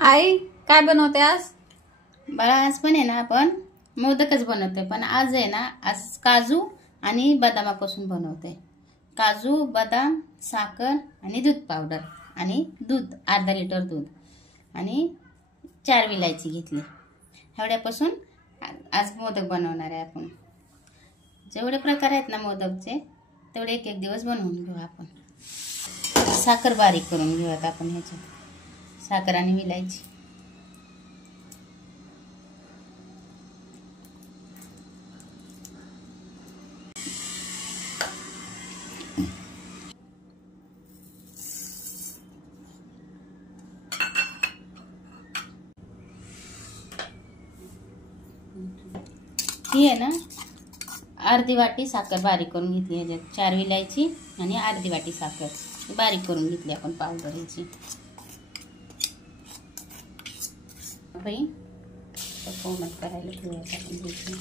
आई काय बनवते आज? बाळा आज पण आहे ना आपण मोदकच बनवतोय, पण आज आहे ना आज काजू आणि बदामापासून बनवतोय। काजू, बदाम, साखर आणि दूध पावडर आणि दूध अर्धा लिटर दूध आणि 4 विलायची घेतली। एवढ्यापासून आज मोदक बनवणार आहे आपण। जेवढे प्रकार आहेत ना मोदकचे तेवढे एक एक दिवस बनवून घेऊ आपण। साखर बारीक करून घेऊयात आपण ह्याच्यात, साखर आणि विलायची। ही आहे ना अर्धी वाटी साखर बारीक करून घेतली, ह्याच्यात 4 विलायची आणि अर्धी वाटी साखर बारीक करून घेतली आपण पावडर ह्याची। बाई कोमट करायला ठेवायचं आपण ह्याची।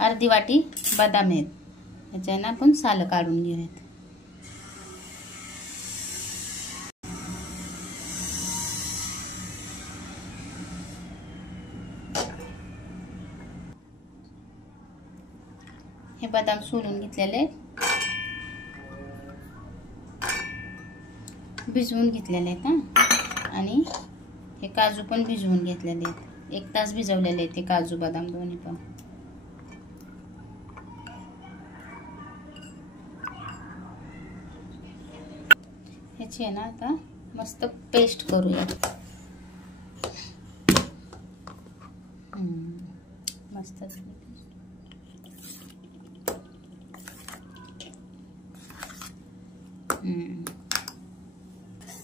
अर्धी वाटी बदाम आहेत, ह्याच्या ना आपण साल काढून घेऊयात। हे बदाम सोलून घेतलेले, भिजवून घेतलेले आहेत हा, आणि हे काजू पण भिजवून घेतलेले आहेत। 1 तास भिजवलेले आहेत ते काजू बदाम दोन्ही पण। ह्याची आहे ना आता मस्त पेस्ट करूया। मस्त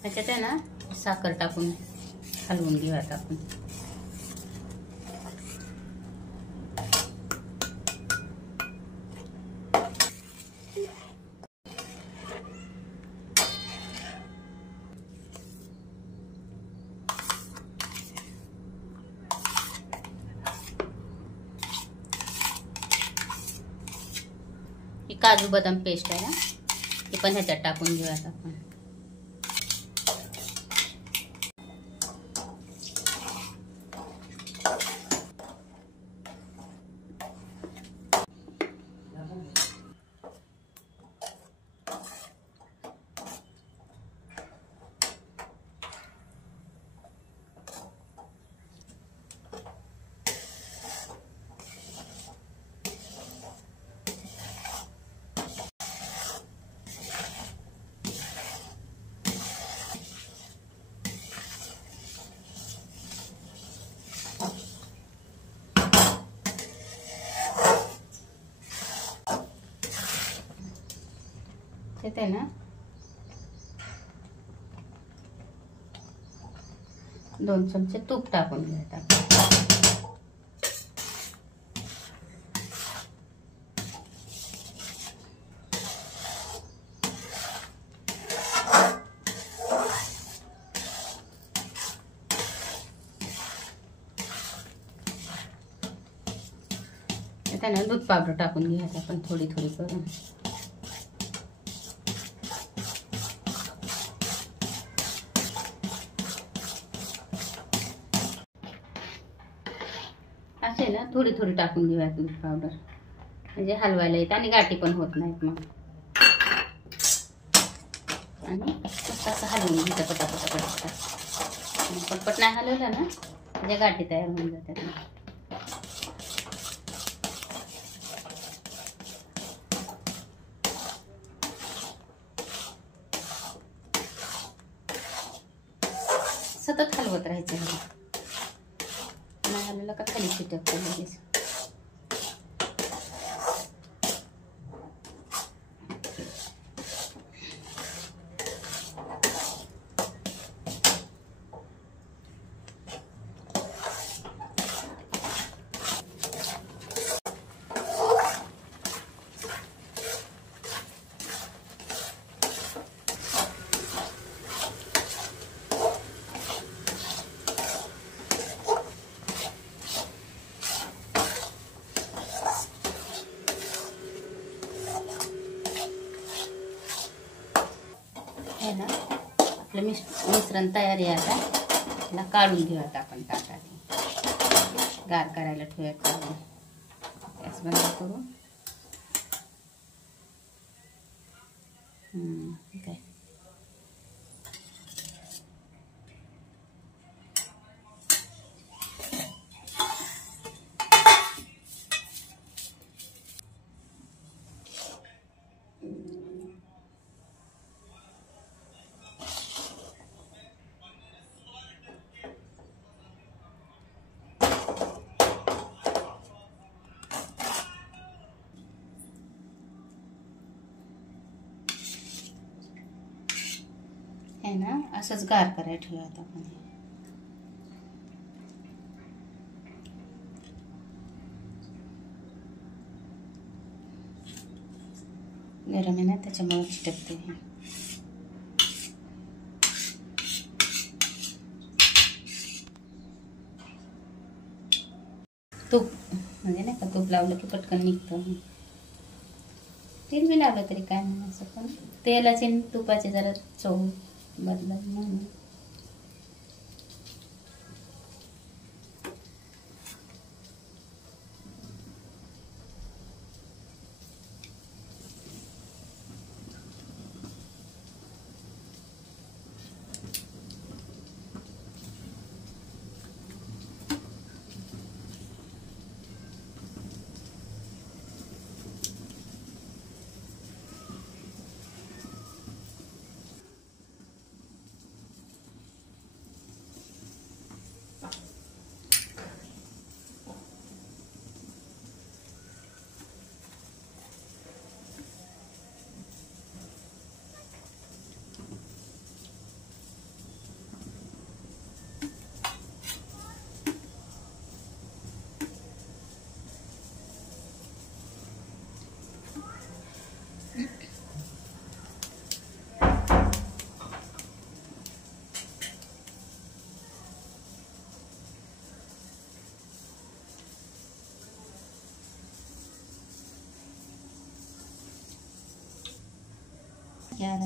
ह्याच्यात आहे ना साखर टाकून हलवून घेऊयात आपण। ही काजू बदाम पेस्ट आहे ना, ती पण ह्याच्यात टाकून घेऊयात आपण। ते ना 2 चमचे तूप टाकून घ्यायचं आपण। त्याने दूध पावडर टाकून घ्यायचं आपण थोडी थोडी करून। असे ना थोडी थोडी टाकून घेऊयात दूध पावडर, म्हणजे हलवायला येतं आणि गाठी पण होत नाहीत मग। आणि असं हलवून घ्यायचं पटापट पटपट नाही हलवलं ना म्हणजे गाठी तयार होऊन जातात। सतत हलवत राहायचं, नाही हलवलं का खाली चिटकतं लगेच। आहे ना आपलं मिश्रण तयार आहे. आता त्याला काढून घेऊयात आपण ताटाने. गार करायला ठेवूयात काढून. गॅस बंद करू. काय आहे ना असंच गार करायला ठेवूयात आपण. गरम आहे ना त्याच्यामुळे चिटकते. तूप म्हणजे नाही का, तूप लावलं की पटकन निघतं. तेल बी लावलं तरी काय नाही असं, पण तेलाचे आणि तुपाचे जरा चव बदलत म्हणून. क्या